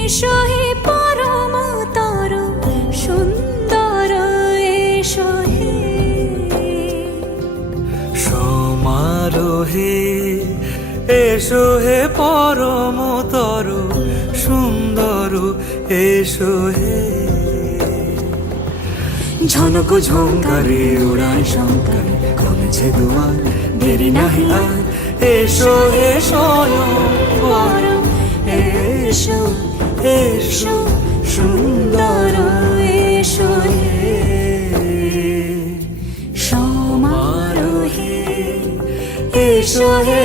এসো হে পরমতর সুন্দর, এসো হে সমারোহে, এসো হে পরমতর সুন্দর, এসো হে। ঝনক ঝঙ্কারে উড়ায় শঙ্কারে, খুলেছে দুয়ার, দেরি নাহি আর। এসো হে স্বয়ং বর, এসো এসো সুন্দর, এসো হে সমারোহে, এসো হে